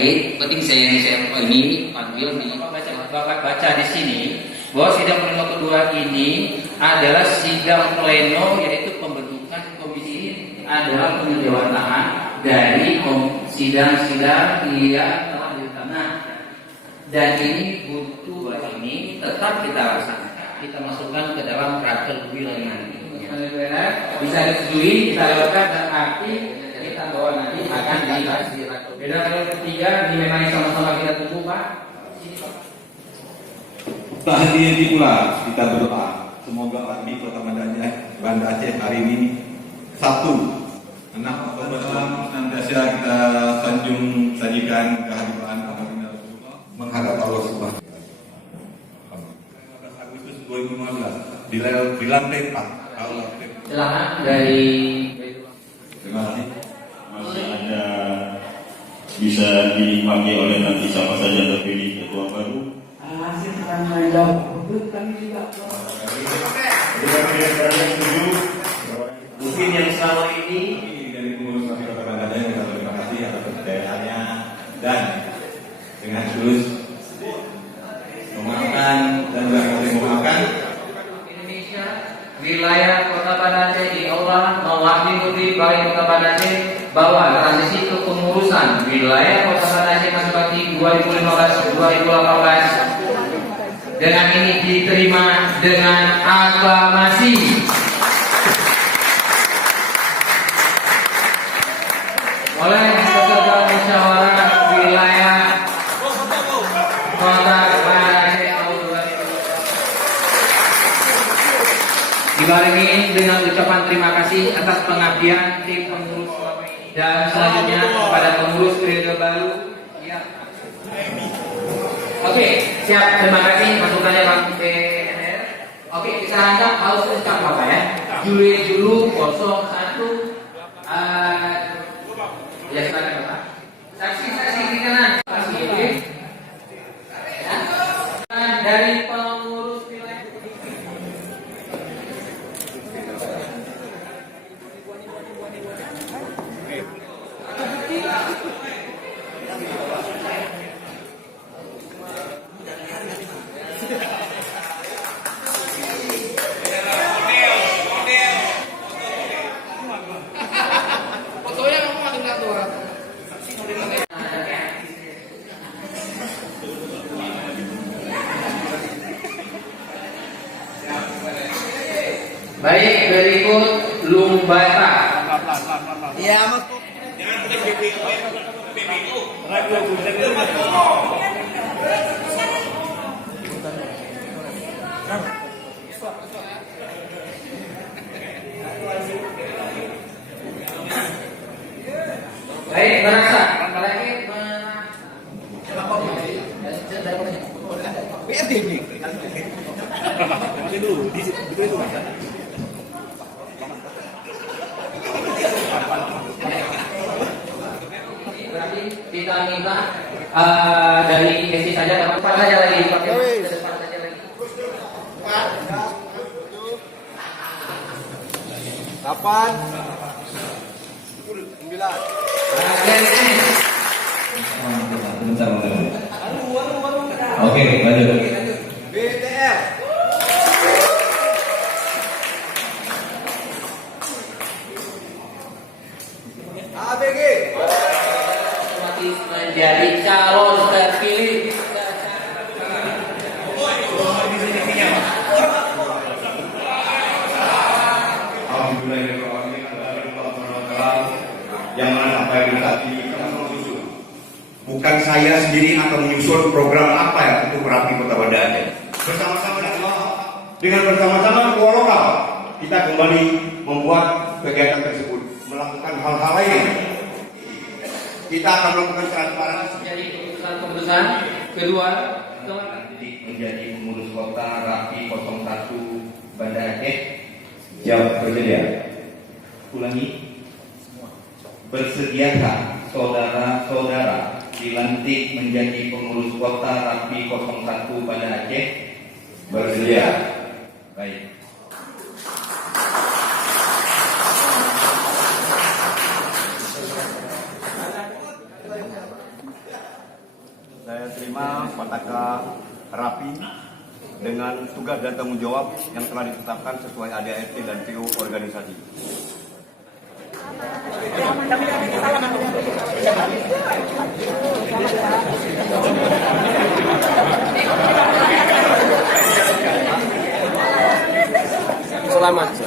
Baik, penting saya ini panggil nih baca di sini bahwa sidang pleno kedua ini adalah sidang pleno, yaitu pembentukan komisi adalah penjawatan dari sidang-sidang yang telah dilaksanakan, dan ini butuh ini tetap kita laksanakan, kita masukkan ke dalam raker wilayah nanti. Bisa disetujui, kita lewatkan dan arti kita bawa nanti akan dibahas di raker. Dan yang ketiga, ini memang sama-sama kita tunggu, Pak. Tak henti pula kita berdoa semoga Pak Di Kota Banda Aceh hari ini Sabtu 6 Oktober senantiasa kita sanjung sajikan kehadiran menghadap Allah Subhanahu wa taala. Agustus 2015 di lantai 4 Allah. Silakan dari. Terima kasih. Masih ada bisa dipanggil oleh nanti siapa saja terpilih ketua baru. Masih akan menjawab kami juga. Mungkin yang selama ini Dari pengurus Kota Banda Aceh kita terima kasih atas kepercayaannya dan dengan tulus memaafkan dan juga memaafkan Indonesia, wilayah Kota Banda Aceh di Allah mewakili Balai Kota Banda Aceh bahwa transisi kepengurusan wilayah Kota Banda Aceh masa bakti 2015-2018 dengan ini diterima dengan aklamasi. Oleh peserta musyawarah wilayah Kota Banda Aceh tahun 2020. Dibarengi dengan ucapan terima kasih atas pengabdian tim pengurus selama ini, dan selanjutnya kepada pengurus periode baru. Ya. Oke, siap. Terima kasih masukannya Bang BNR. Oke, kita angkat harus ucap Bapak ya. Juli dulu 01. Ya, silakan Bapak. Saksi di kanan. Saksi oke. Ya. Dari pengurus wilayah. Baik, berikut Lumbata. Iya, Mas. Baik, merasa. Apalagi berarti kita minta dari sesi saja, depan saja lagi, pakai depan saja lagi. Kapan? 9. Oke, lanjut. BTR. ABG. Otomatis menjadi calon terpilih. Yang mana apa yang kita menyusun. Bukan saya sendiri akan menyusun program apa ya untuk Rapi Kota Banda Aceh. Bersama-sama dengan ketua lokal kita kembali membuat kegiatan tersebut, melakukan hal-hal lain. Kita akan melakukan transparansi. Jadi keputusan kedua Menjadi pengurus kota Rapi 01 Banda Aceh. Jawab bersedia. Ulangi. Bersediakah saudara-saudara dilantik menjadi pengurus kota Rapi 01 Banda Aceh? Bersedia. Baik. saya terima Pataka rapi dengan tugas dan tanggung jawab yang telah ditetapkan sesuai ADART dan PO organisasi. Selamat.